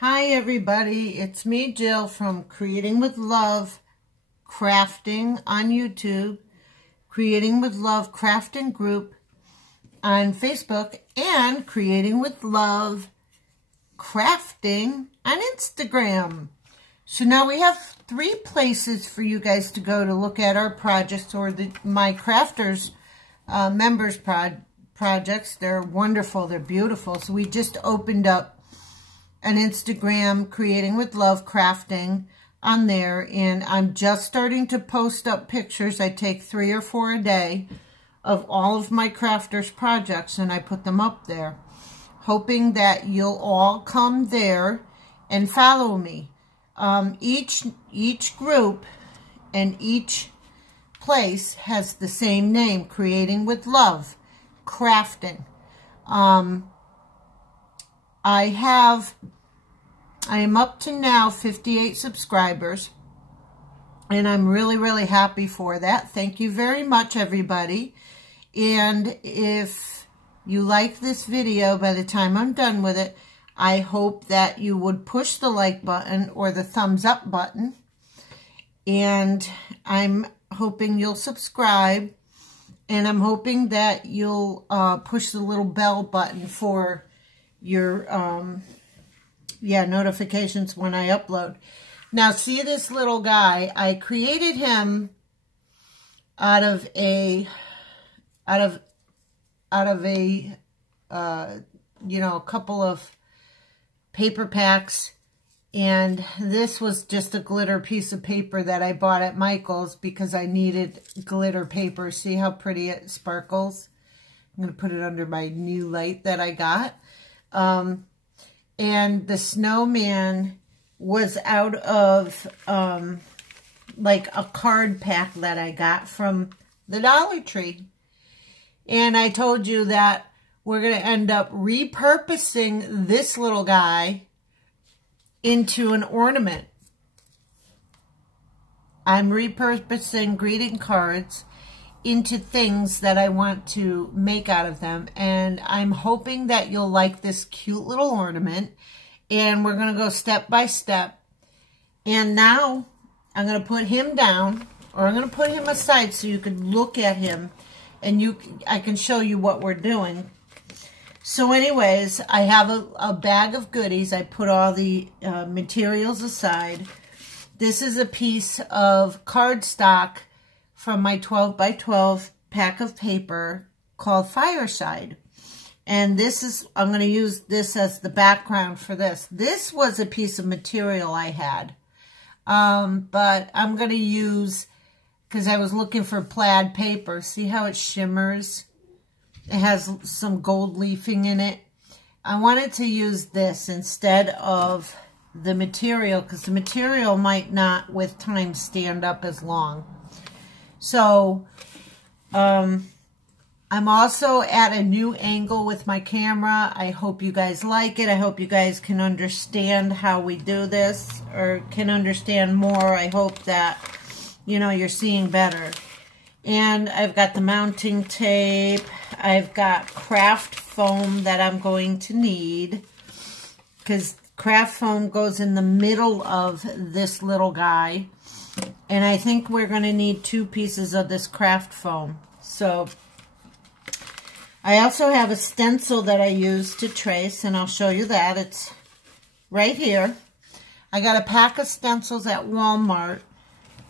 Hi everybody, it's me Jill from Creating with Love Crafting on YouTube, Creating with Love Crafting Group on Facebook, and Creating with Love Crafting on Instagram. So now we have 3 places for you guys to go to look at our projects, or my crafters members projects. They're wonderful, they're beautiful. So we just opened up an Instagram, Creating with Love Crafting, on there, and I'm just starting to post up pictures. I take 3 or 4 a day of all of my crafters projects, and I put them up there, hoping that you'll all come there and follow me. Each group and each place has the same name, Creating with Love Crafting. I am up to now 58 subscribers, and I'm really happy for that. Thank you very much, everybody. And if you like this video, by the time I'm done with it, I hope that you would push the like button or the thumbs up button. And I'm hoping you'll subscribe, and I'm hoping that you'll push the little bell button for your notifications when I upload. Now, see this little guy? I created him out of a couple of paper packs, and this was just a glitter piece of paper that I bought at Michael's because I needed glitter paper. See how pretty it sparkles? I'm going to put it under my new light that I got. And the snowman was out of like a card pack that I got from the Dollar Tree. And I told you that we're going to end up repurposing this little guy into an ornament. I'm repurposing greeting cards into things that I want to make out of them, and I'm hoping that you'll like this cute little ornament. And we're going to go step by step. And now I'm going to put him down, or I'm going to put him aside so you can look at him, and I can show you what we're doing. So anyways, I have a bag of goodies. I put all the materials aside. This is a piece of cardstock from my 12 by 12 pack of paper called Fireside. And this is, I'm going to use this as the background for this. This was a piece of material I had. But I'm going to use, because I was looking for plaid paper. See how it shimmers? It has some gold leafing in it. I wanted to use this instead of the material, because the material might not, with time, stand up as long. So, I'm also at a new angle with my camera. I hope you guys like it. I hope you guys can understand how we do this, or can understand more. I hope that, you're seeing better. And I've got the mounting tape. I've got craft foam that I'm going to need, because craft foam goes in the middle of this little guy. And I think we're going to need 2 pieces of this craft foam. So I also have a stencil that I use to trace, and I'll show you that. It's right here. I got a pack of stencils at Walmart.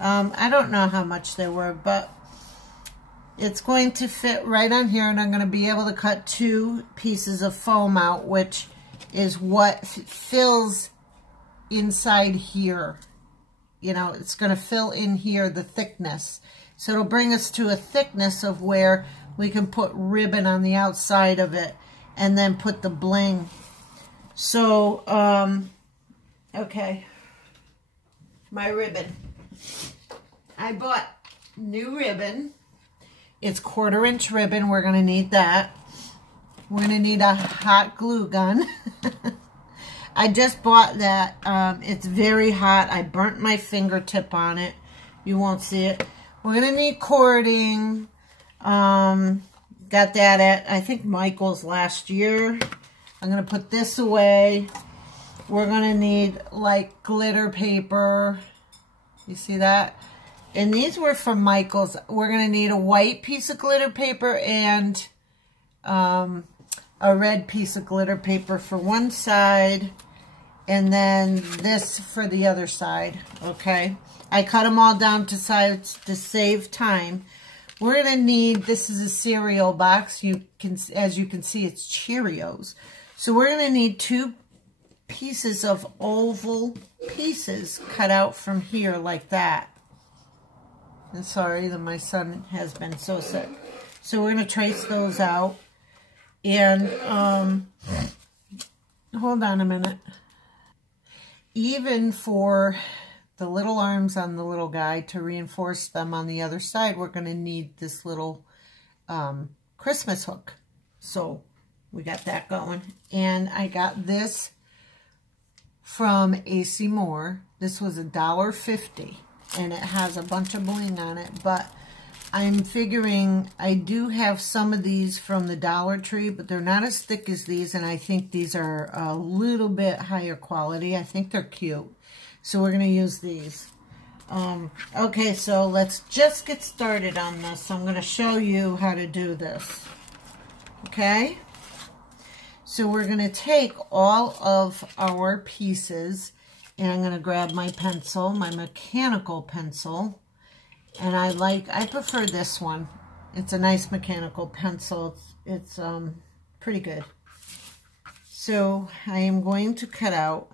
I don't know how much they were, but it's going to fit right on here, and I'm going to be able to cut 2 pieces of foam out, which is what fills inside here. It's going to fill in here the thickness. So it'll bring us to a thickness of where we can put ribbon on the outside of it and then put the bling. So, okay. My ribbon. I bought new ribbon. It's 1/4 inch ribbon. We're going to need that. We're going to need a hot glue gun. I just bought that. It's very hot. I burnt my fingertip on it. You won't see it. We're going to need cording. Got that at, I think, Michael's last year. I'm going to put this away. we're going to need like glitter paper. You see that? And these were from Michael's. We're going to need a white piece of glitter paper and a red piece of glitter paper for one side, and then this for the other side, okay? I cut them all down to size to save time. We're going to need, this is a cereal box. As you can see, it's Cheerios. So we're going to need 2 pieces of oval pieces cut out from here like that. And sorry that my son has been so sick. So we're going to trace those out. And hold on a minute. Even for the little arms on the little guy, to reinforce them on the other side, we're going to need this little Christmas hook. So we got that going. And I got this from AC Moore. This was $1.50, and it has a bunch of bling on it, but I'm figuring I do have some of these from the Dollar Tree, but they're not as thick as these, and I think these are a little bit higher quality. I think they're cute. So we're going to use these. Okay, so let's just get started on this. I'm going to show you how to do this. Okay? So we're going to take all of our pieces, and I'm going to grab my pencil, my mechanical pencil. And I prefer this one. It's a nice mechanical pencil. It's pretty good. So I am going to cut out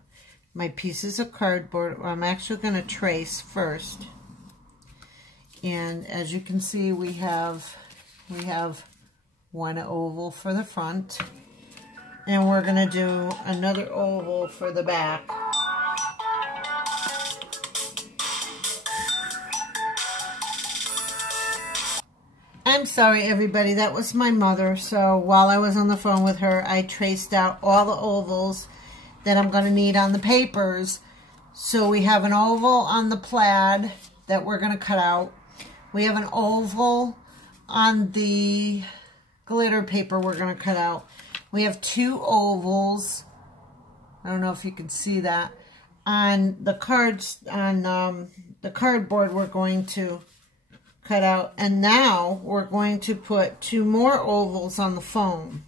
my pieces of cardboard. I'm actually going to trace first. And as you can see, we have one oval for the front. And we're going to do another oval for the back. I'm sorry, everybody. That was my mother. So while I was on the phone with her, I traced out all the ovals that I'm going to need on the papers. So we have an oval on the plaid that we're going to cut out. We have an oval on the glitter paper we're going to cut out. We have 2 ovals. I don't know if you can see that. On the cards, on the cardboard we're going to cut out. And now we're going to put 2 more ovals on the foam.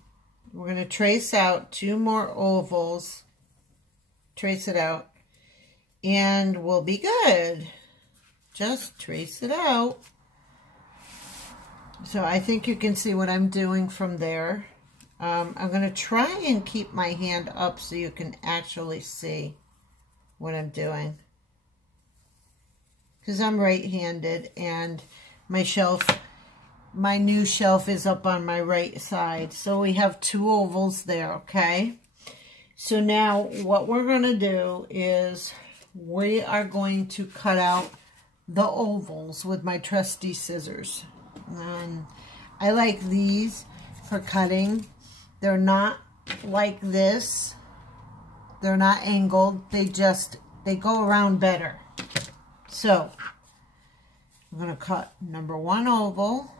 We're going to trace out 2 more ovals. Trace it out. And we'll be good. Just trace it out. So I think you can see what I'm doing from there. I'm going to try and keep my hand up so you can actually see what I'm doing. Because I'm right-handed and my new shelf is up on my right side. So we have 2 ovals there, okay? So now what we're going to do is we are going to cut out the ovals with my trusty scissors. And I like these for cutting. They're not like this. They're not angled. They go around better. So I'm going to cut number 1 oval.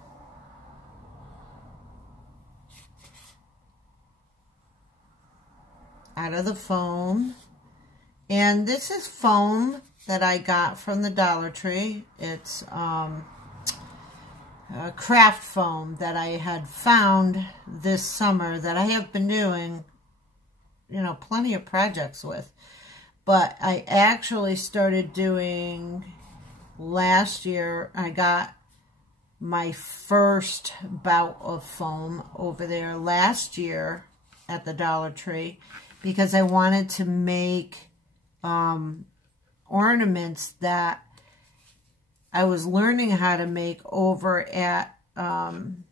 Out of the foam. And this is foam that I got from the Dollar Tree. It's craft foam that I had found this summer that I have been doing, you know, plenty of projects with. But I actually started doing last year. I got my first bout of foam over there last year at the Dollar Tree because I wanted to make ornaments that I was learning how to make over at, and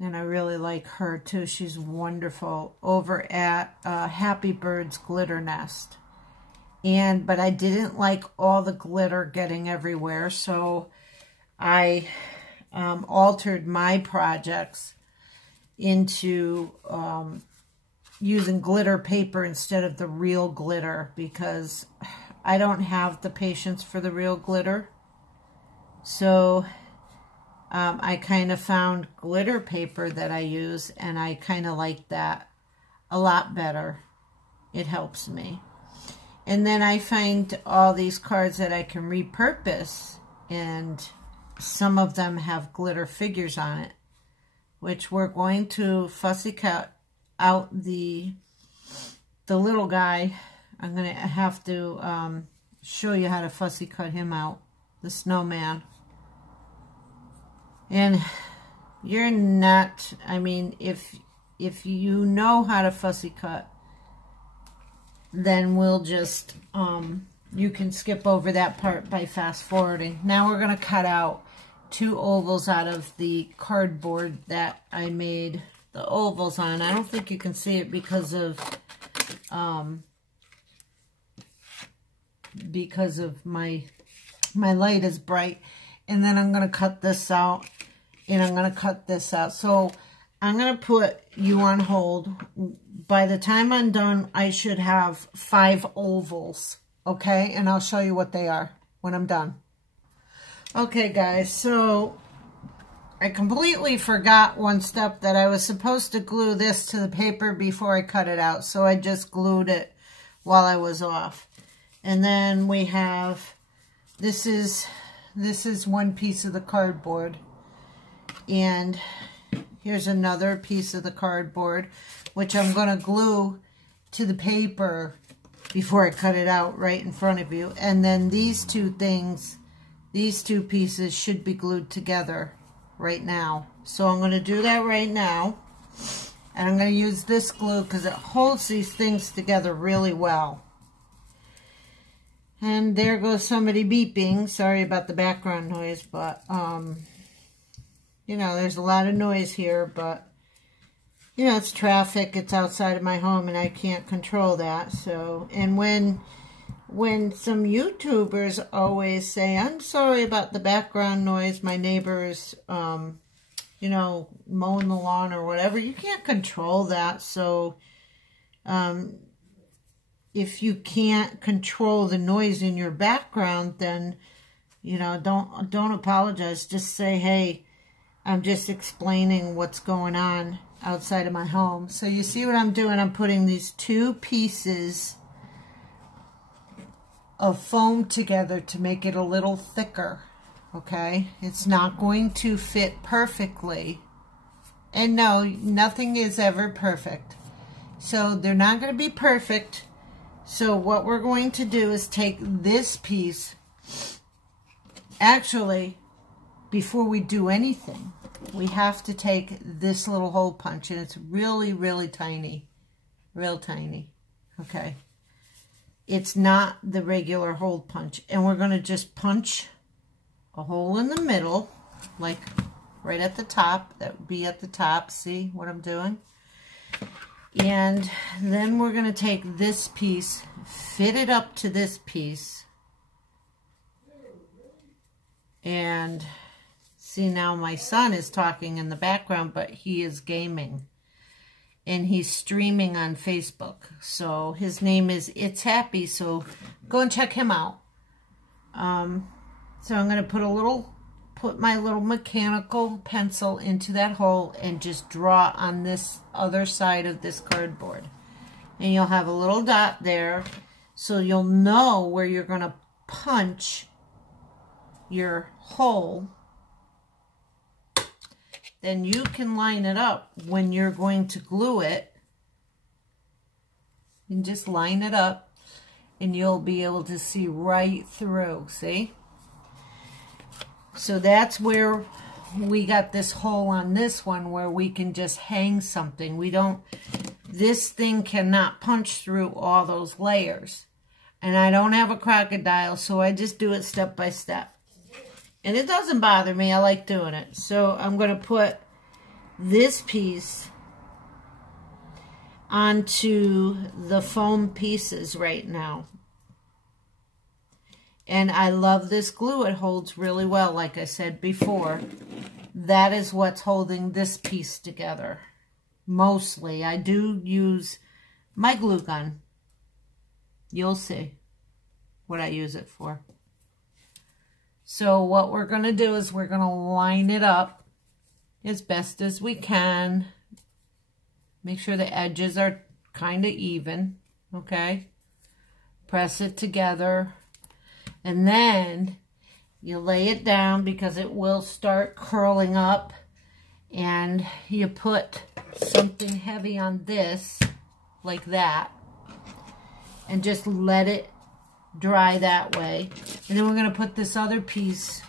I really like her too, she's wonderful, over at Happy Bird's Glitter Nest. But I didn't like all the glitter getting everywhere, so I altered my projects into using glitter paper instead of the real glitter because I don't have the patience for the real glitter. So I kind of found glitter paper that I use, and I kind of like that a lot better. It helps me. And then I find all these cards that I can repurpose, and some of them have glitter figures on it, which we're going to fussy cut out the little guy. I'm going to have to show you how to fussy cut him out, the snowman. And you're not, I mean, if you know how to fussy cut, then we'll just, you can skip over that part by fast forwarding. Now we're going to cut out 2 ovals out of the cardboard that I made the ovals on. I don't think you can see it because of my light is bright. And then I'm going to cut this out, and I'm going to cut this out. So I'm going to put you on hold. By the time I'm done, I should have 5 ovals, okay? And I'll show you what they are when I'm done. Okay, guys, so I completely forgot one step, that I was supposed to glue this to the paper before I cut it out. So I just glued it while I was off. And then we have, this is one piece of the cardboard. And here's another piece of the cardboard, which I'm going to glue to the paper before I cut it out right in front of you. And then these 2 things, these 2 pieces should be glued together right now. So I'm going to do that right now. And I'm going to use this glue because it holds these things together really well. And there goes somebody beeping. Sorry about the background noise, but, you know, there's a lot of noise here, but, you know, it's traffic. It's outside of my home, and I can't control that. So, and when some YouTubers always say, I'm sorry about the background noise, my neighbor's, you know, mowing the lawn or whatever, you can't control that. So, if you can't control the noise in your background, then, you know, don't apologize. Just say, hey, I'm just explaining what's going on outside of my home. So you see what I'm doing? I'm putting these 2 pieces of foam together to make it a little thicker, okay? It's not going to fit perfectly. And no, nothing is ever perfect. So they're not going to be perfect. So what we're going to do is take this piece. Actually, before we do anything, we have to take this little hole punch, and it's really, really tiny. Real tiny. Okay. It's not the regular hole punch. And we're going to just punch a hole in the middle, like right at the top. That would be at the top. See what I'm doing? And then we're going to take this piece, fit it up to this piece, and see, now my son is talking in the background, but he is gaming, and he's streaming on Facebook. So his name is It's Happy, so go and check him out. So I'm going to put my little mechanical pencil into that hole and just draw on this other side of this cardboard. And you'll have a little dot there, so you'll know where you're going to punch your hole. Then you can line it up when you're going to glue it. You can just line it up, and you'll be able to see right through, see? So that's where we got this hole on this one, where we can just hang something. This thing cannot punch through all those layers. And I don't have a crocodile, so I just do it step by step. And it doesn't bother me. I like doing it. So I'm going to put this piece onto the foam pieces right now. And I love this glue. It holds really well, like I said before. That is what's holding this piece together. Mostly. I do use my glue gun. You'll see what I use it for. So what we're going to do is we're going to line it up as best as we can. Make sure the edges are kind of even, okay? press it together, and then you lay it down because it will start curling up, and you put something heavy on this, like that, and just let it dry that way. And then we're going to put this other piece.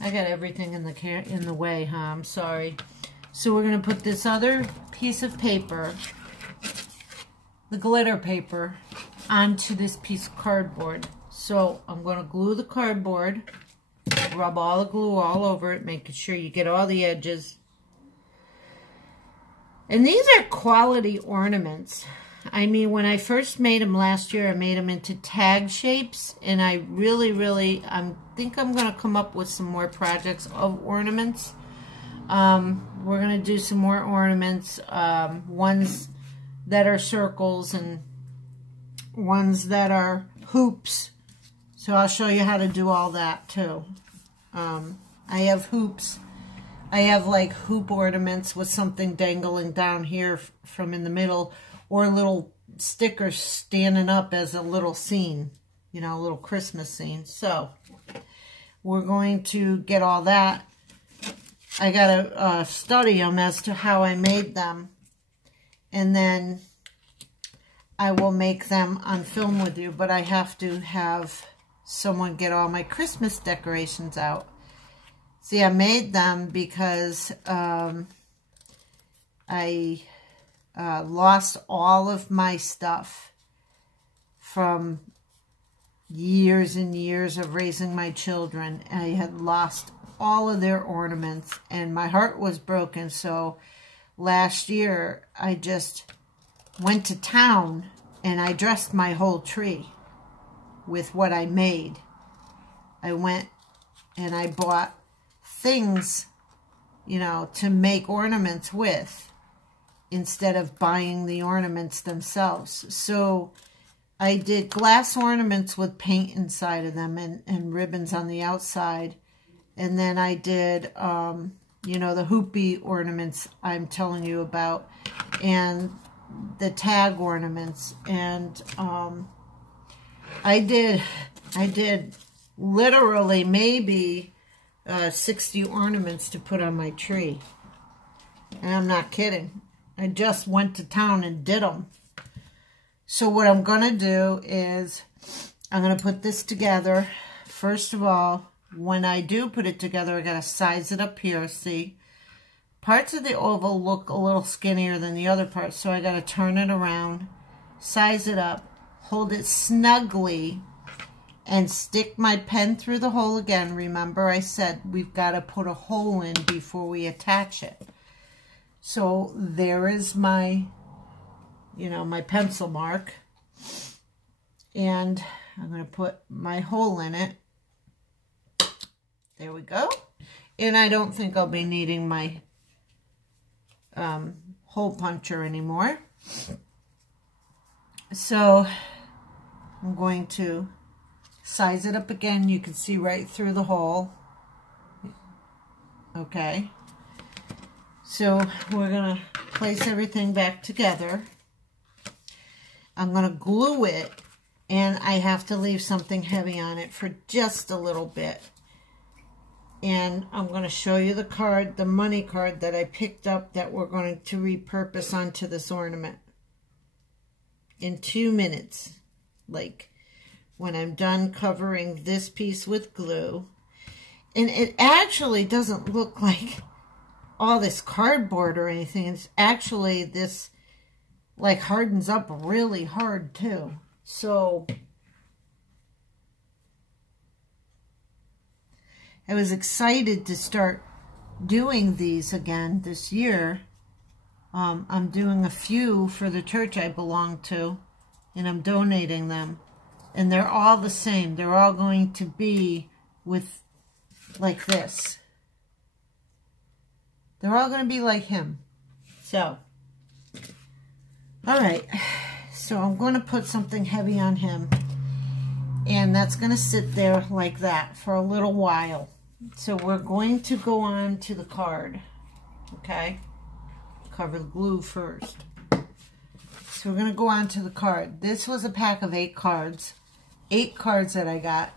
I got everything in the way, huh? I'm sorry. So we're going to put this other piece of paper, the glitter paper, onto this piece of cardboard. So I'm going to glue the cardboard, rub all the glue all over it, making sure you get all the edges. And these are quality ornaments. I mean, when I first made them last year, I made them into tag shapes, and I really think I'm going to come up with some more projects of ornaments. We're going to do some more ornaments, ones that are circles and ones that are hoops. So I'll show you how to do all that too. I have hoops. I have like hoop ornaments with something dangling down here from in the middle, or little stickers standing up as a little scene, you know, a little Christmas scene. So we're going to get all that. I got to study them as to how I made them, and then I will make them on film with you, but I have to have someone get all my Christmas decorations out. See, I made them because I lost all of my stuff from years and years of raising my children. I had lost all of their ornaments, and my heart was broken. So last year I just went to town and I dressed my whole tree with what I made. I went and I bought things, you know, to make ornaments with, instead of buying the ornaments themselves. So I did glass ornaments with paint inside of them and ribbons on the outside. And then I did, you know, the hoopy ornaments I'm telling you about, and the tag ornaments. And I did literally maybe 60 ornaments to put on my tree. And I'm not kidding. I just went to town and did them. So what I'm going to do is I'm going to put this together. First of all, when I do put it together, I got to size it up here. See, parts of the oval look a little skinnier than the other parts, so I got to turn it around, size it up, hold it snugly, and stick my pen through the hole again. Remember, I said we've got to put a hole in before we attach it. So there is my, you know, my pencil mark, and I'm going to put my hole in it. There we go. And I don't think I'll be needing my hole puncher anymore. So I'm going to size it up again. You can see right through the hole. Okay. So we're going to place everything back together. I'm going to glue it, and I have to leave something heavy on it for just a little bit. And I'm going to show you the card, the money card that I picked up that we're going to repurpose onto this ornament in 2 minutes. Like when I'm done covering this piece with glue. And it actually doesn't look like all this cardboard or anything. It's actually this like hardens up really hard too. So I was excited to start doing these again this year. I'm doing a few for the church I belong to, and I'm donating them. And they're all the same. They're all going to be with like this. They're all going to be like him. So, all right. So I'm going to put something heavy on him. And that's going to sit there like that for a little while. So we're going to go on to the card. Okay? Cover the glue first. so we're going to go on to the card. This was a pack of 8 cards. 8 cards that I got.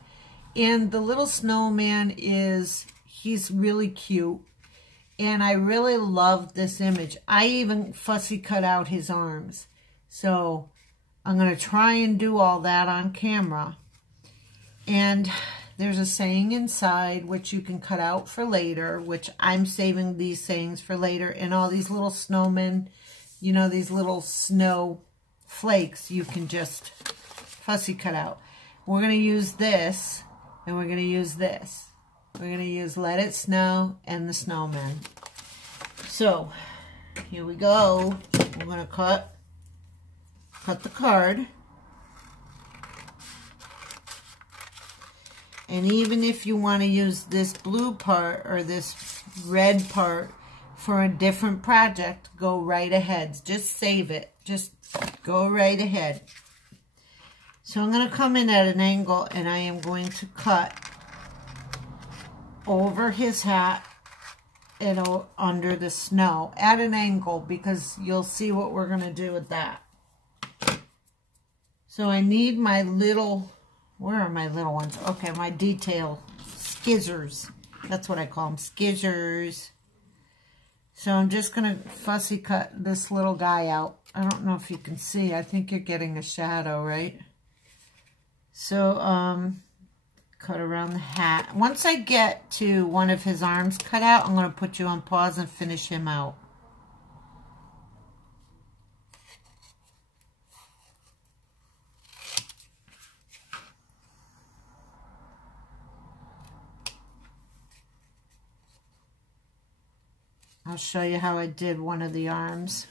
And the little snowman he's really cute. And I really love this image. I even fussy cut out his arms. So I'm going to try and do all that on camera. And there's a saying inside, which you can cut out for later, which I'm saving these sayings for later. And all these little snowmen, you know, these little snow flakes, you can just fussy cut out. We're going to use this, and we're going to use this. We're going to use Let It Snow and the snowman. So, here we go. We're going to cut the card. And even if you want to use this blue part or this red part for a different project, go right ahead. Just save it. Just go right ahead. So I'm going to come in at an angle, and I am going to cut over his hat and under the snow at an angle, because you'll see what we're going to do with that. So I need my little, where are my little ones? Okay, my detail skizzers. That's what I call them, skizzers. So I'm just going to fussy cut this little guy out. I don't know if you can see. I think you're getting a shadow, right? So, cut around the hat. Once I get to one of his arms cut out, I'm going to put you on pause and finish him out. I'll show you how I did one of the arms.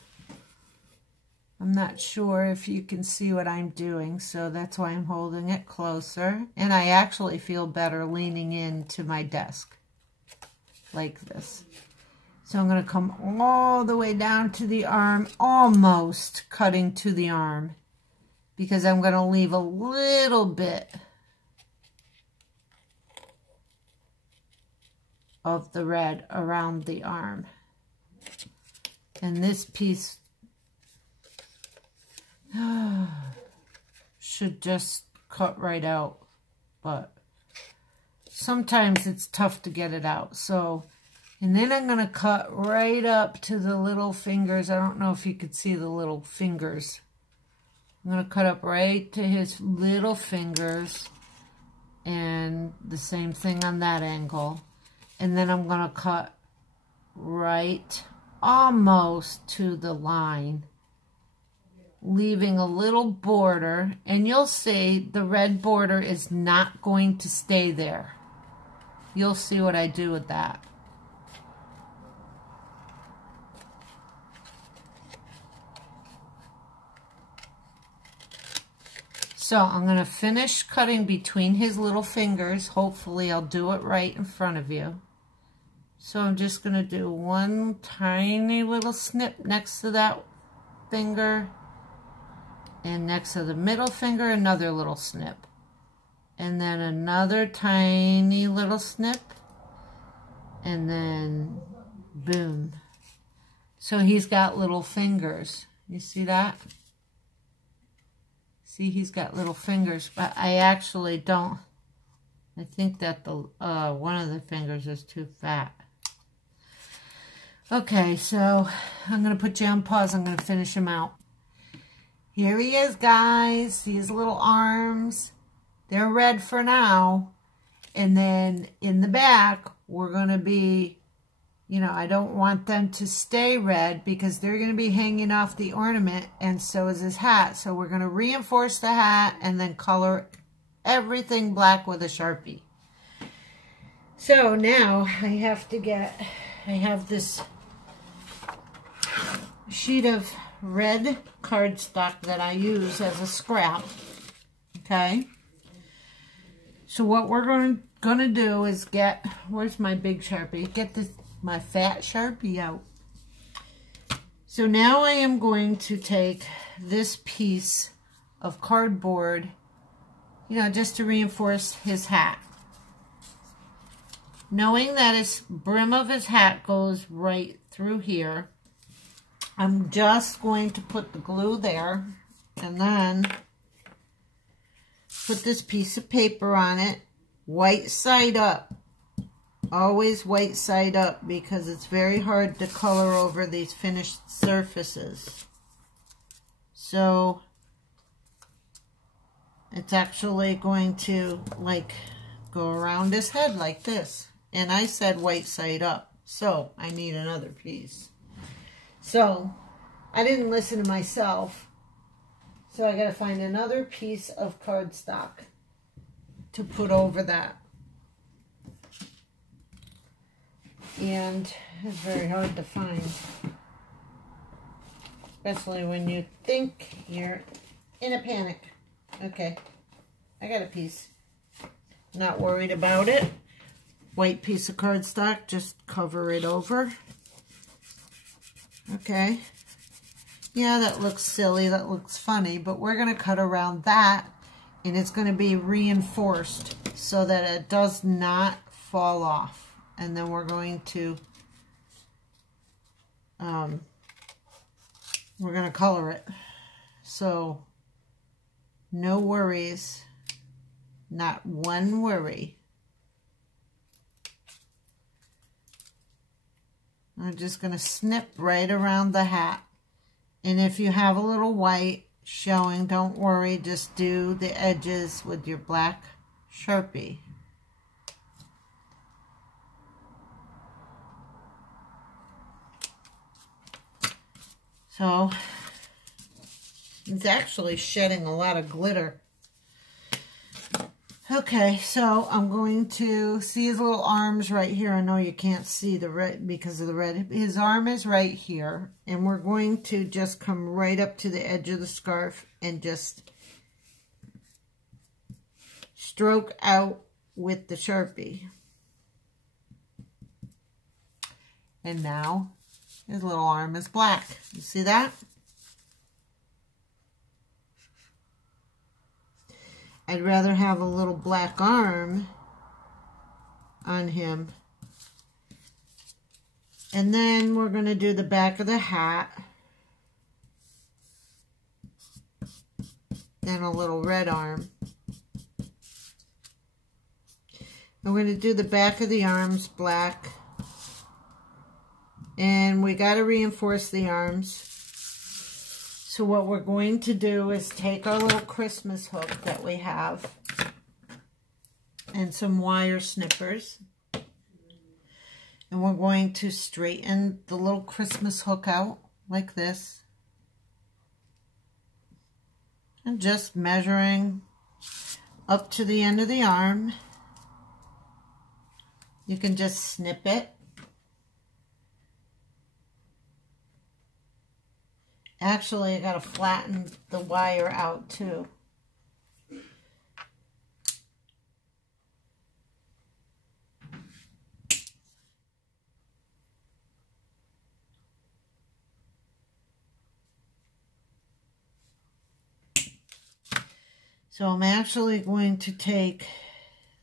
I'm not sure if you can see what I'm doing, so that's why I'm holding it closer. And I actually feel better leaning into my desk like this. So I'm going to come all the way down to the arm, almost cutting to the arm, because I'm going to leave a little bit of the red around the arm. And this piece should just cut right out, but sometimes it's tough to get it out. So, and then I'm going to cut right up to the little fingers. I don't know if you could see the little fingers. I'm going to cut up right to his little fingers, and the same thing on that angle. And then I'm going to cut right almost to the line, leaving a little border, and you'll see the red border is not going to stay there. You'll see what I do with that. So I'm going to finish cutting between his little fingers. Hopefully I'll do it right in front of you. So I'm just going to do one tiny little snip next to that finger. And next to the middle finger, another little snip. And then another tiny little snip. And then, boom. So he's got little fingers. You see that? See, he's got little fingers. But I actually don't. I think that the one of the fingers is too fat. Okay, so I'm going to put you on pause. I'm going to finish him out. Here he is, guys. See his little arms? They're red for now. And then in the back, we're going to be, you know, I don't want them to stay red because they're going to be hanging off the ornament, and so is his hat. So we're going to reinforce the hat and then color everything black with a Sharpie. So now I have this sheet of red cardstock that I use as a scrap. Okay. So what we're going to do is get, where's my big Sharpie? Get my fat Sharpie out. So now I am going to take this piece of cardboard, you know, just to reinforce his hat. Knowing that his brim of his hat goes right through here, I'm just going to put the glue there and then put this piece of paper on it, white side up. Always white side up because it's very hard to color over these finished surfaces. So it's actually going to like go around his head like this. And I said white side up, so I need another piece. So I didn't listen to myself, so I got to find another piece of cardstock to put over that. And it's very hard to find, especially when you think you're in a panic. Okay, I got a piece. Not worried about it. White piece of cardstock, just cover it over. Okay. Yeah, that looks silly, that looks funny, but we're going to cut around that, and it's going to be reinforced so that it does not fall off. And then we're going to color it. So no worries, not one worry. I'm just going to snip right around the hat. And if you have a little white showing, don't worry, just do the edges with your black Sharpie. So it's actually shedding a lot of glitter. Okay, so I'm going to see his little arms right here. I know you can't see the red because of the red. His arm is right here, and we're going to just come right up to the edge of the scarf and just stroke out with the Sharpie. And now his little arm is black. You see that? I'd rather have a little black arm on him. And then we're going to do the back of the hat. And a little red arm. And we're going to do the back of the arms black. And we got to reinforce the arms. So what we're going to do is take our little Christmas hook that we have and some wire snippers. And we're going to straighten the little Christmas hook out like this. And just measuring up to the end of the arm. You can just snip it. Actually, I got to flatten the wire out too. So I'm actually going to take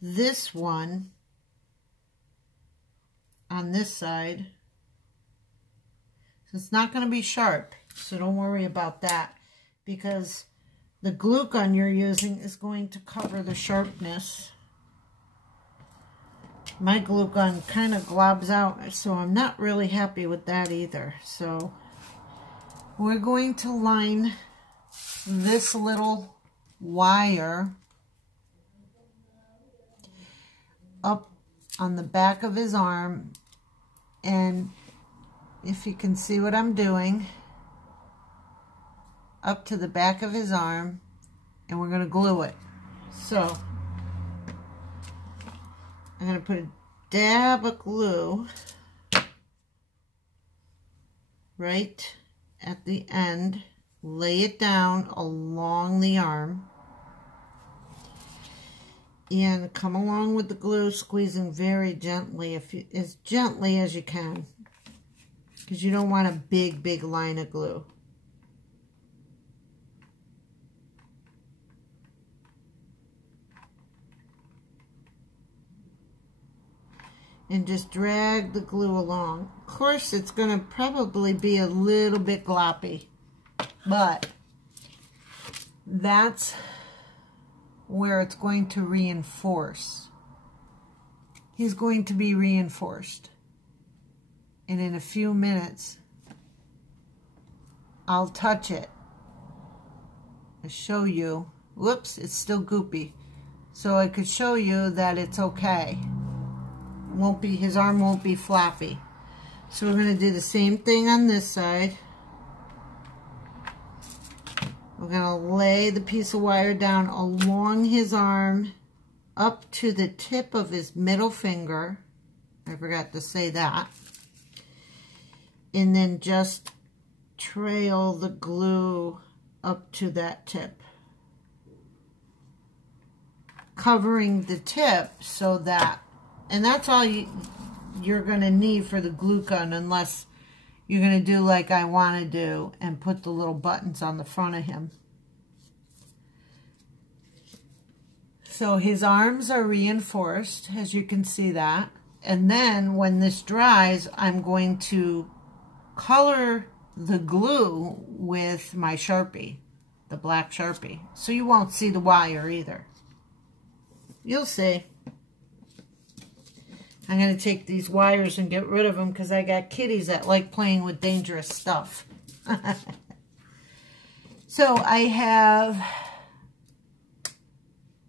this one on this side. So it's not going to be sharp. So don't worry about that, because the glue gun you're using is going to cover the sharpness. My glue gun kind of globs out, so I'm not really happy with that either. So we're going to line this little wire up on the back of his arm, and if you can see what I'm doing, up to the back of his arm, and we're going to glue it. So I'm going to put a dab of glue right at the end, lay it down along the arm, and come along with the glue, squeezing very gently, as gently as you can, because you don't want a big line of glue. and just drag the glue along. Of course, it's going to probably be a little bit gloppy, but that's where it's going to reinforce. He's going to be reinforced. And in a few minutes, I'll touch it to show you. Whoops, it's still goopy. So I could show you that it's okay. Won't be, his arm won't be floppy. So we're going to do the same thing on this side. We're going to lay the piece of wire down along his arm up to the tip of his middle finger. I forgot to say that. And then just trail the glue up to that tip, covering the tip so that, and that's all you're going to need for the glue gun, unless you're going to do like I want to do and put the little buttons on the front of him. So his arms are reinforced, as you can see that. And then when this dries, I'm going to color the glue with my Sharpie, the black Sharpie. So you won't see the wire either. You'll see. I'm going to take these wires and get rid of them because I got kitties that like playing with dangerous stuff. So I have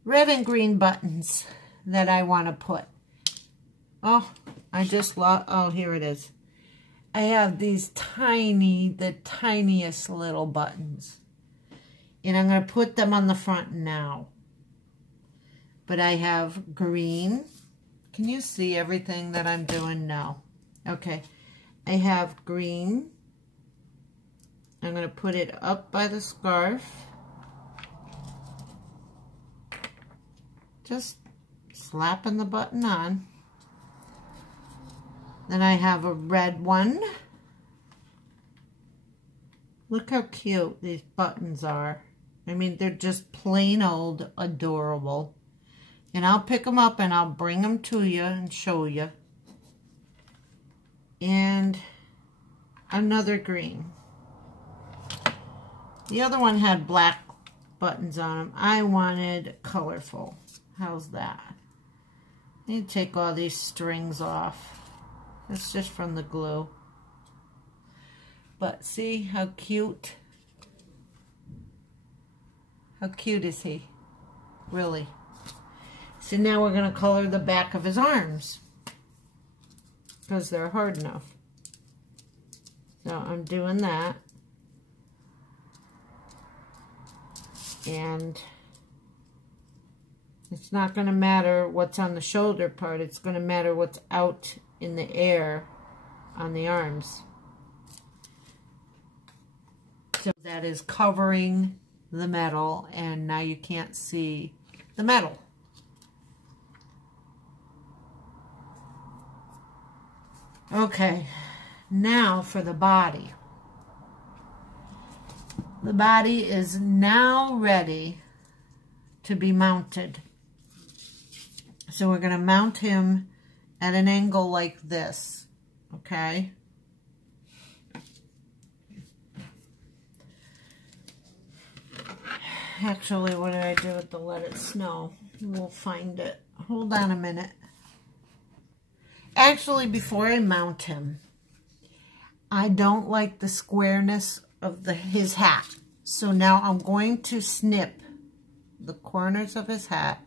red and green buttons that I want to put. Oh, I just lost, oh, here it is. I have these the tiniest little buttons. And I'm going to put them on the front now. But I have green. Can you see everything that I'm doing? No. Okay. I have green. I'm going to put it up by the scarf. Just slapping the button on. Then I have a red one. Look how cute these buttons are. I mean, they're just plain old adorable. And I'll pick them up and I'll bring them to you and show you. And another green. The other one had black buttons on them. I wanted colorful. How's that? I need to take all these strings off. It's just from the glue. But see how cute? How cute is he? Really. So now we're going to color the back of his arms, because they're hard enough. So I'm doing that. And it's not going to matter what's on the shoulder part. It's going to matter what's out in the air on the arms. So that is covering the metal, and now you can't see the metal. Okay, now for the body. The body is now ready to be mounted. So we're going to mount him at an angle like this, okay? Actually, what did I do with the Let It Snow? We'll find it. Hold on a minute. Actually, before I mount him, I don't like the squareness of his hat. So now I'm going to snip the corners of his hat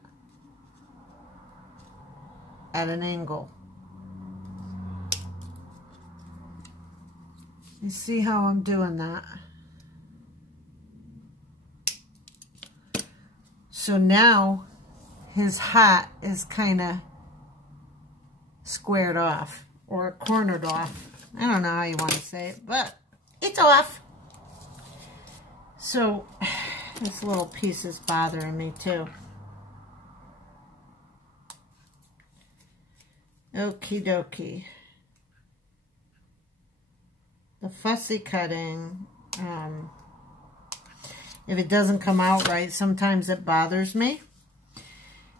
at an angle. You see how I'm doing that? So now his hat is kind of squared off or cornered off. I don't know how you want to say it, but it's off. So this little piece is bothering me too. Okie dokie. The fussy cutting, if it doesn't come out right, sometimes it bothers me.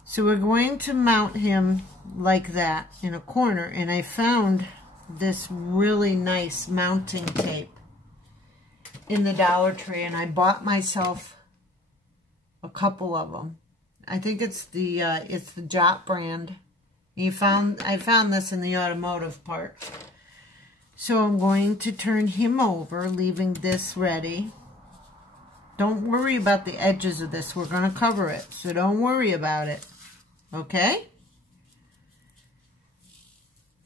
So we're going to mount him like that in a corner, and I found this really nice mounting tape in the Dollar Tree, and I bought myself a couple of them. I think it's the Jot brand. I found this in the automotive part. So I'm going to turn him over, leaving this ready. Don't worry about the edges of this. We're going to cover it, so don't worry about it. Okay?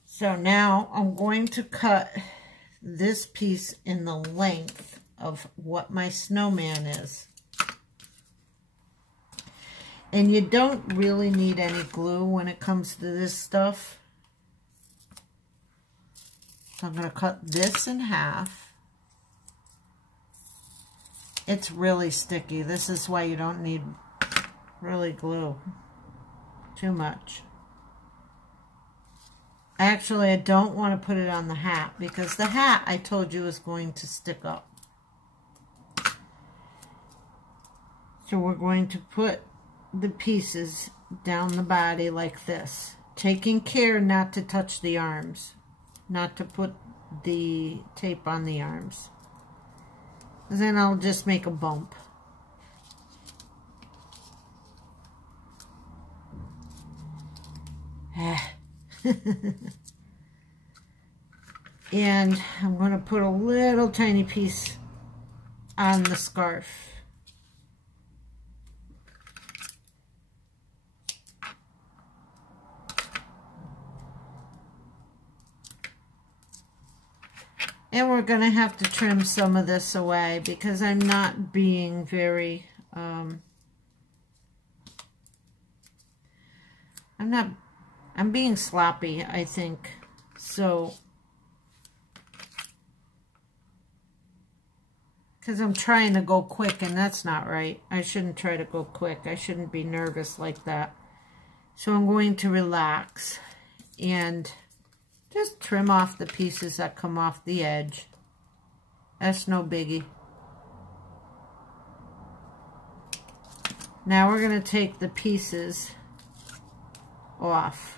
So now I'm going to cut this piece in the length of what my snowman is. And you don't really need any glue when it comes to this stuff. So I'm going to cut this in half. It's really sticky. This is why you don't need really glue too much. Actually, I don't want to put it on the hat because the hat, I told you, is going to stick up. So we're going to put the pieces down the body like this, taking care not to touch the arms, not to put the tape on the arms. Then I'll just make a bump. And I'm going to put a little tiny piece on the scarf. And we're going to have to trim some of this away because I'm not being very, I'm being sloppy, I think. So, because I'm trying to go quick and that's not right. I shouldn't try to go quick. I shouldn't be nervous like that. So I'm going to relax and just trim off the pieces that come off the edge. That's no biggie. Now we're going to take the pieces off.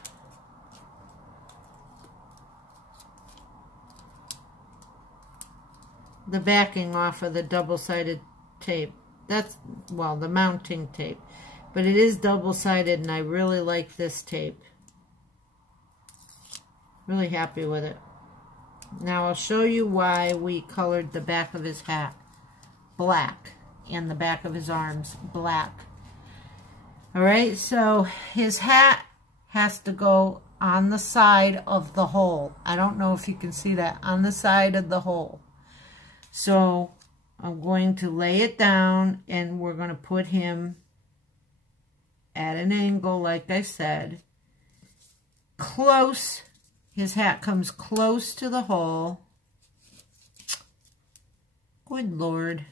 The backing off of the double-sided tape. That's, well, the mounting tape. But it is double-sided and I really like this tape. Really happy with it. Now I'll show you why we colored the back of his hat black and the back of his arms black. Alright, so his hat has to go on the side of the hole. I don't know if you can see that, on the side of the hole. So I'm going to lay it down and we're going to put him at an angle, like I said, close. His hat comes close to the hole. Good Lord.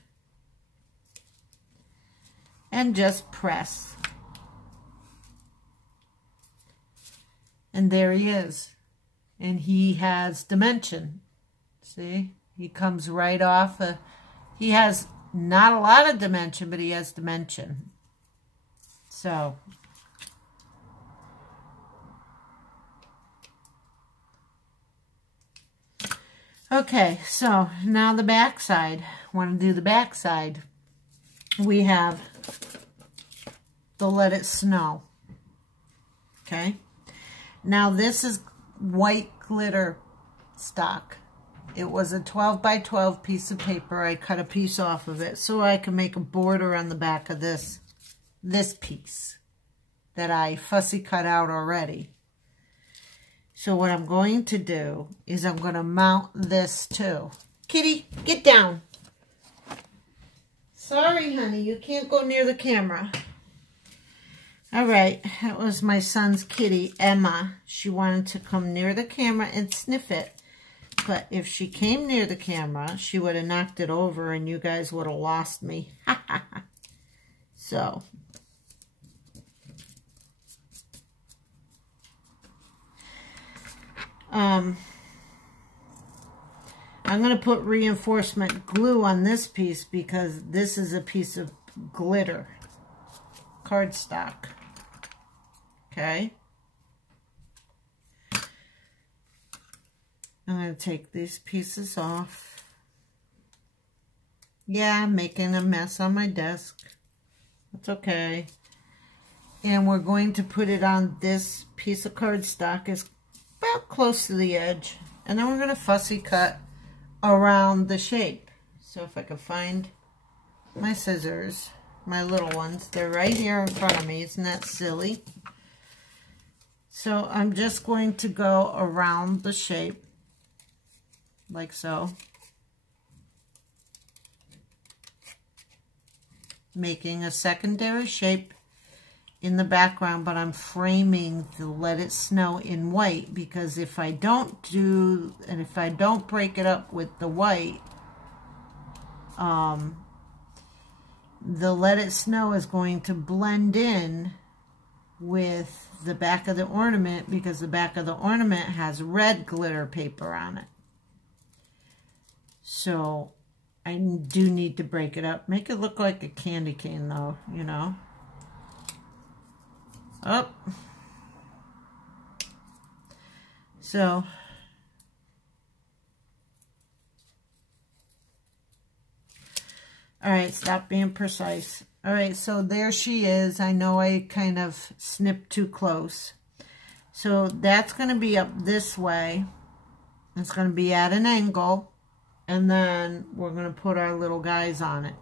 And just press. And there he is. And he has dimension. See? He comes right off. He has not a lot of dimension, but he has dimension. So, okay, so now the back side. Want to do the back side. We have the Let It Snow. Okay. Now this is white glitter stock. It was a 12 by 12 piece of paper. I cut a piece off of it so I can make a border on the back of this piece that I fussy cut out already. So what I'm going to do is I'm going to mount this too. Kitty, get down. Sorry, honey, you can't go near the camera. All right, that was my son's kitty, Emma. She wanted to come near the camera and sniff it. But if she came near the camera, she would have knocked it over and you guys would have lost me. So, I'm going to put reinforcement glue on this piece because this is a piece of glitter, cardstock. Okay. I'm going to take these pieces off. Yeah, I'm making a mess on my desk. That's okay. And we're going to put it on this piece of cardstock. It's about close to the edge. And then we're going to fussy cut around the shape. So if I can find my scissors, my little ones, they're right here in front of me. Isn't that silly? So I'm just going to go around the shape like so, making a secondary shape in the background, but I'm framing the Let It Snow in white, because if I don't break it up with the white, the Let It Snow is going to blend in with the back of the ornament, because the back of the ornament has red glitter paper on it. So I do need to break it up. Make it look like a candy cane though, you know. Up. So all right, stop being precise. All right, so there she is. I know I kind of snipped too close. So that's going to be up this way. It's going to be at an angle. And then we're going to put our little guys on it.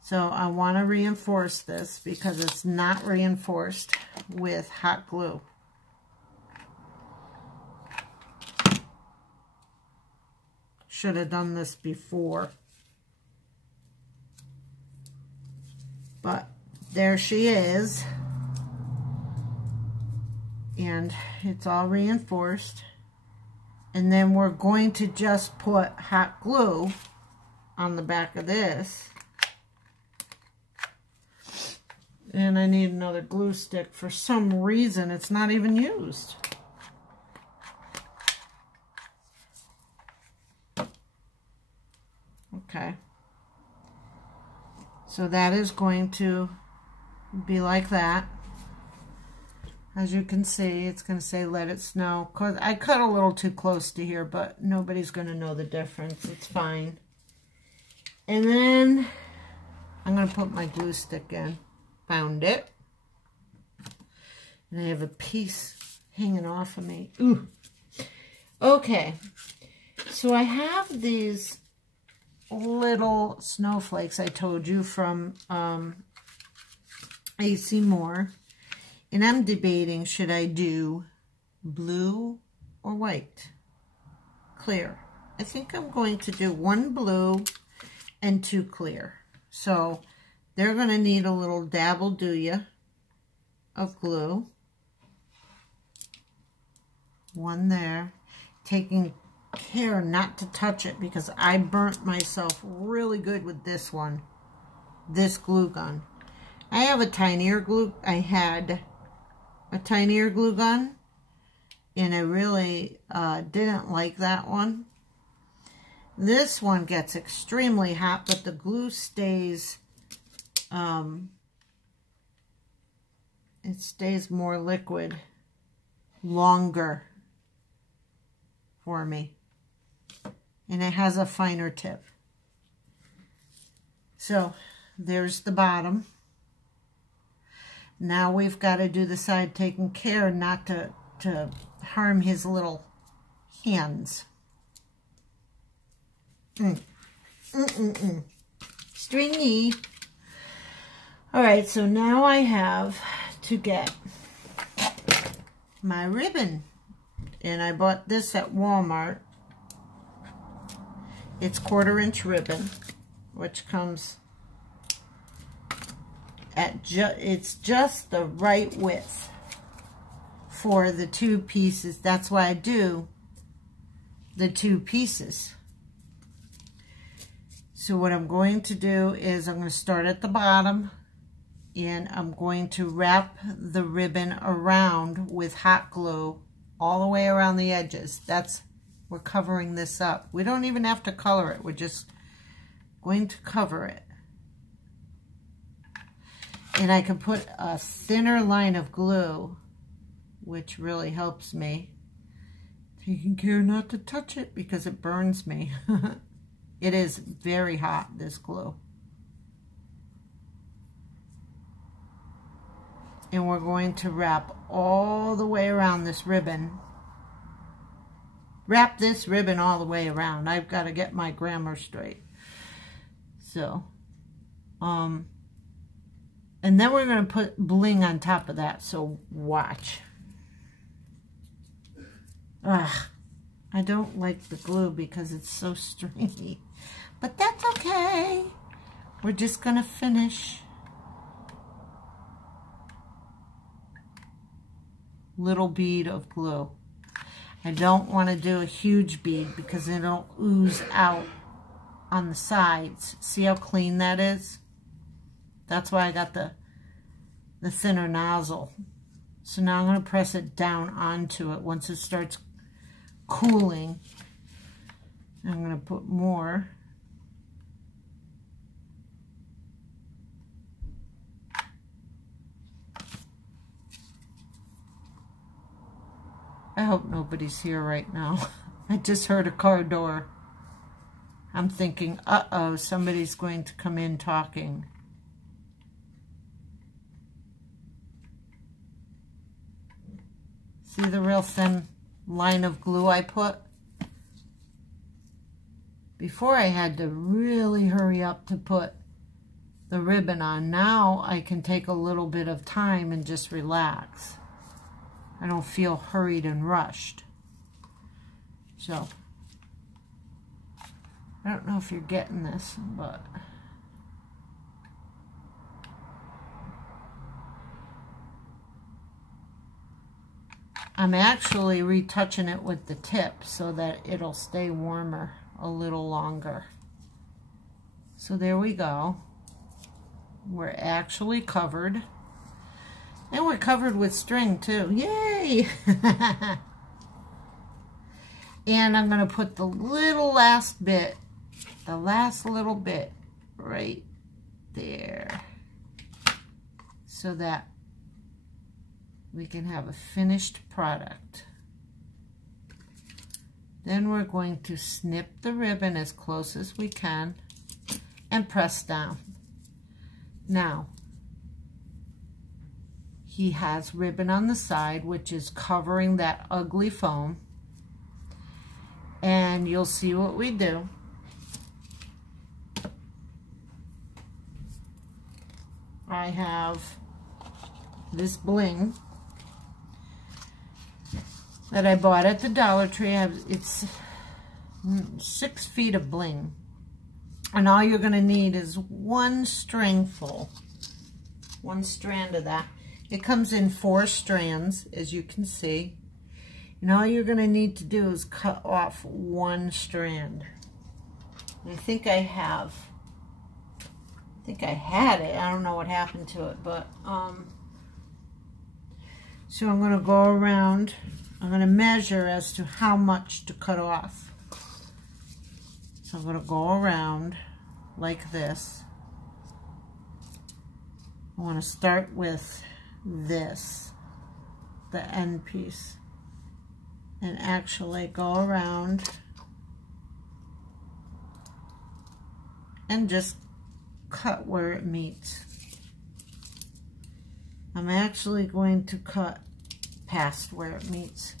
So I want to reinforce this because it's not reinforced with hot glue. Should have done this before. But there she is. And it's all reinforced. And then we're going to just put hot glue on the back of this. And I need another glue stick. For some reason, it's not even used. Okay. So that is going to be like that. As you can see, it's going to say Let It Snow. I cut a little too close to here, but nobody's going to know the difference. It's fine. And then I'm going to put my glue stick in. Found it. And I have a piece hanging off of me. Ooh. Okay. So I have these little snowflakes I told you from AC Moore. And I'm debating, should I do blue or white? Clear. I think I'm going to do 1 blue and 2 clear. So they're going to need a little dabble-do-ya of glue. 1 there. Taking care not to touch it because I burnt myself really good with this one. This glue gun. I have a tinier glue. I had a tinier glue gun, and I really didn't like that one. This one gets extremely hot, but the glue stays, it stays more liquid longer for me, and it has a finer tip. So there's the bottom. Now we've got to do the side, taking care not to harm his little hands. Stringy. All right, so now I have to get my ribbon. And I bought this at Walmart. It's 1/4-inch ribbon, which comes at it's just the right width for the 2 pieces. That's why I do the 2 pieces. So what I'm going to do is I'm going to start at the bottom, and I'm going to wrap the ribbon around with hot glue all the way around the edges. We're covering this up. We don't even have to color it. We're just going to cover it. And I can put a thinner line of glue, which really helps me. Taking care not to touch it because it burns me. It is very hot, this glue. And we're going to wrap all the way around this ribbon. Wrap this ribbon all the way around. I've got to get my grammar straight. So, and then we're going to put bling on top of that, so watch. Ugh, I don't like the glue because it's so stringy. But that's okay. We're just going to finish. Little bead of glue. I don't want to do a huge bead because it'll ooze out on the sides. See how clean that is? That's why I got the thinner nozzle. So now I'm going to press it down onto it once it starts cooling. I'm going to put more. I hope nobody's here right now. I just heard a car door. I'm thinking, uh-oh, somebody's going to come in talking. See the real thin line of glue I put? Before I had to really hurry up to put the ribbon on. Now I can take a little bit of time and just relax. I don't feel hurried and rushed. So, I don't know if you're getting this, but I'm actually retouching it with the tip so that it'll stay warmer a little longer. So there we go. We're actually covered. And we're covered with string too. Yay! And I'm going to put the last bit, the last little bit right there, so that we can have a finished product. Then we're going to snip the ribbon as close as we can and press down. Now, he has ribbon on the side, which is covering that ugly foam. And you'll see what we do. I have this bling that I bought at the Dollar Tree. It's 6 feet of bling. And all you're going to need is one stringful, one strand of that. It comes in 4 strands, as you can see. And all you're going to need to do is cut off one strand. And I think I had it. I don't know what happened to it, but so I'm going to go around. I'm going to measure as to how much to cut off. So I'm going to go around like this. I want to start with this, the end piece, and actually go around and just cut where it meets. I'm actually going to cut past where it meets.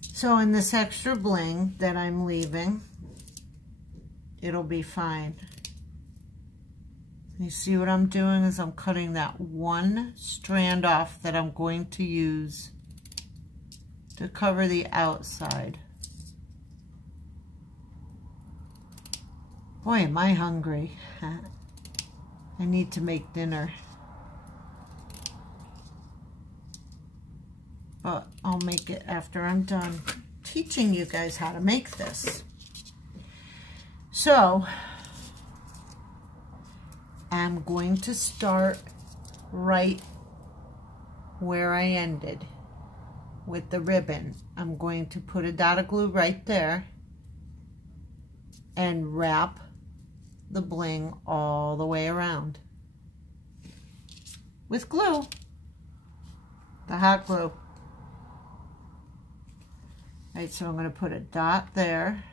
So in this extra bling that I'm leaving, it'll be fine. You see what I'm doing is I'm cutting that one strand off that I'm going to use to cover the outside. Boy, am I hungry. I need to make dinner. But I'll make it after I'm done teaching you guys how to make this. So, I'm going to start right where I ended with the ribbon. I'm going to put a dot of glue right there and wrap the bling all the way around. with glue, the hot glue. All right, so I'm going to put a dot there.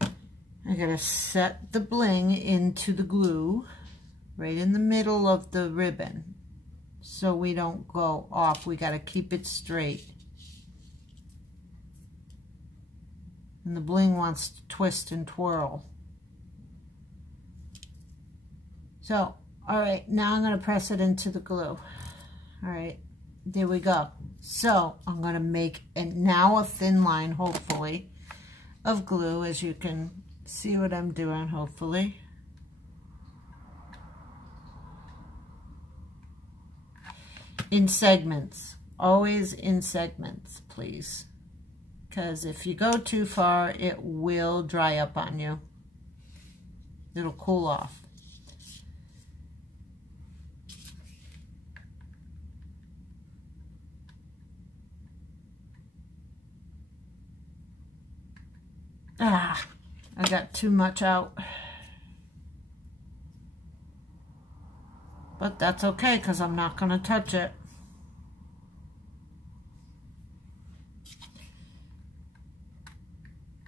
I'm going to set the bling into the glue right in the middle of the ribbon so we don't go off. We got to keep it straight. And the bling wants to twist and twirl. So, all right, now I'm going to press it into the glue. All right, there we go. So I'm going to make now a thin line, hopefully, of glue, as you can see what I'm doing, hopefully. In segments, always in segments, please. Because if you go too far, it will dry up on you. It'll cool off. I got too much out. But that's okay, because I'm not going to touch it.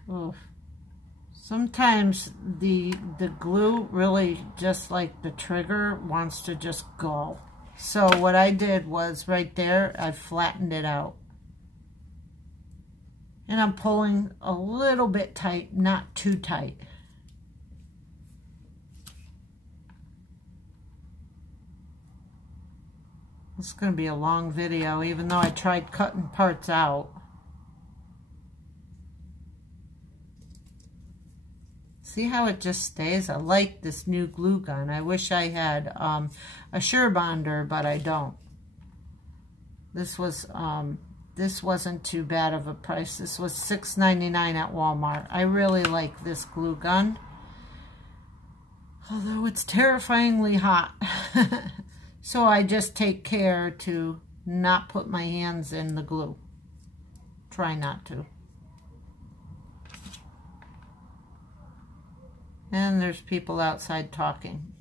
Oh. Sometimes the glue really, just like the trigger, wants to just go. So what I did was right there, I flattened it out. And I'm pulling a little bit tight, not too tight. It's going to be a long video, even though I tried cutting parts out. See how it just stays? I like this new glue gun. I wish I had a Sure Bonder, but I don't. This wasn't too bad of a price. This was $6.99 at Walmart. I really like this glue gun, although it's terrifyingly hot. So I just take care to not put my hands in the glue. Try not to. And there's people outside talking.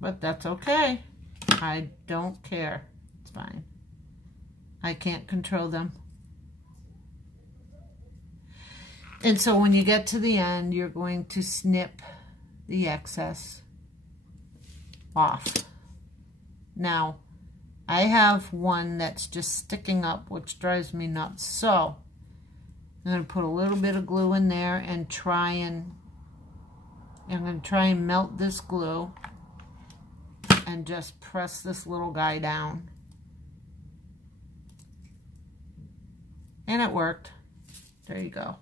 But that's okay. I don't care. It's fine. I can't control them. And so when you get to the end, you're going to snip the excess off. Now, I have one that's just sticking up, which drives me nuts. So I'm going to put a little bit of glue in there and I'm going to try and melt this glue and just press this little guy down. And it worked. There you go.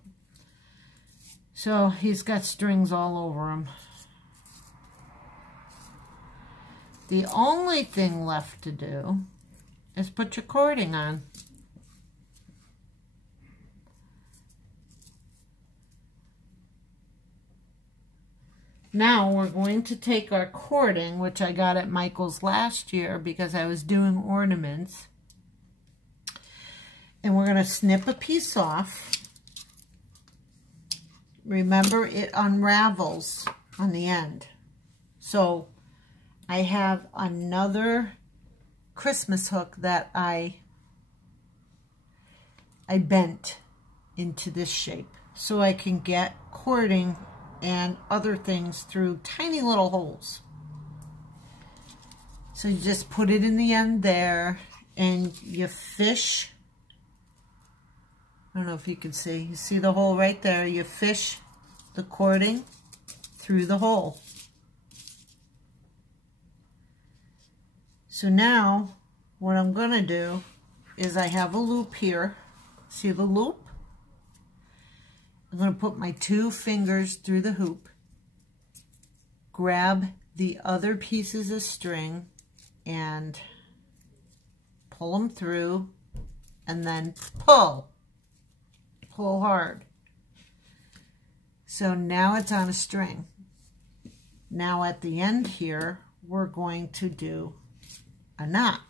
So he's got strings all over him. The only thing left to do is put your cording on. Now we're going to take our cording, which I got at Michael's last year because I was doing ornaments, and we're going to snip a piece off. Remember, it unravels on the end. So I have another Christmas hook that I bent into this shape so I can get cording and other things through tiny little holes. So you just put it in the end there and you fish. I don't know if you can see. You see the hole right there? You fish the cording through the hole. So now what I'm going to do is I have a loop here. See the loop? I'm going to put my 2 fingers through the hoop, grab the other pieces of string and pull them through, and then pull hard. So now it's on a string. Now at the end here, we're going to do a knot.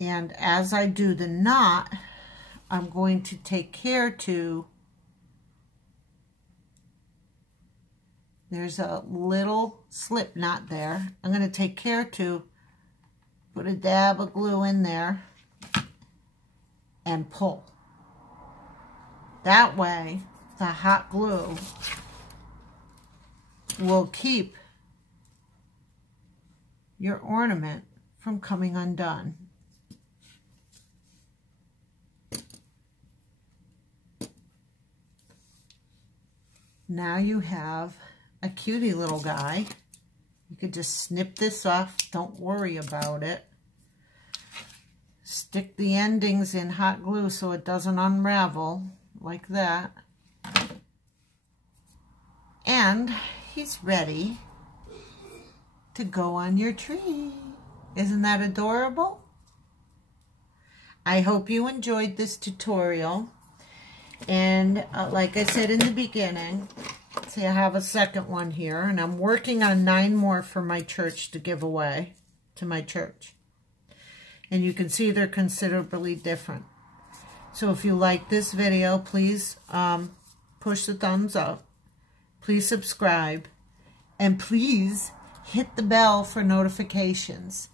And as I do the knot, I'm going to take care to, there's a little slip knot there. I'm going to take care to put a dab of glue in there and pull. That way, the hot glue will keep your ornament from coming undone. Now you have a cutie little guy. You could just snip this off. Don't worry about it. Stick the endings in hot glue so it doesn't unravel like that. And he's ready to go on your tree. Isn't that adorable? I hope you enjoyed this tutorial. And like I said in the beginning, see, I have a second one here, and I'm working on 9 more for my church to give away to my church. And you can see they're considerably different. So if you like this video, please push the thumbs up. Please subscribe. And please hit the bell for notifications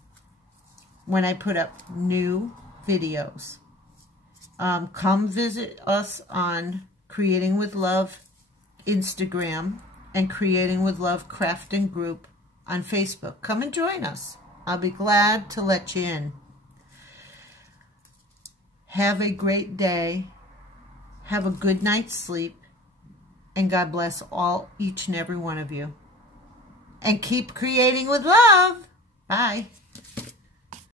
when I put up new videos. Come visit us on Creating with Love Instagram and Creating with Love Crafting Group on Facebook. Come and join us. I'll be glad to let you in. Have a great day. Have a good night's sleep. And God bless each and every one of you. And keep creating with love. Bye.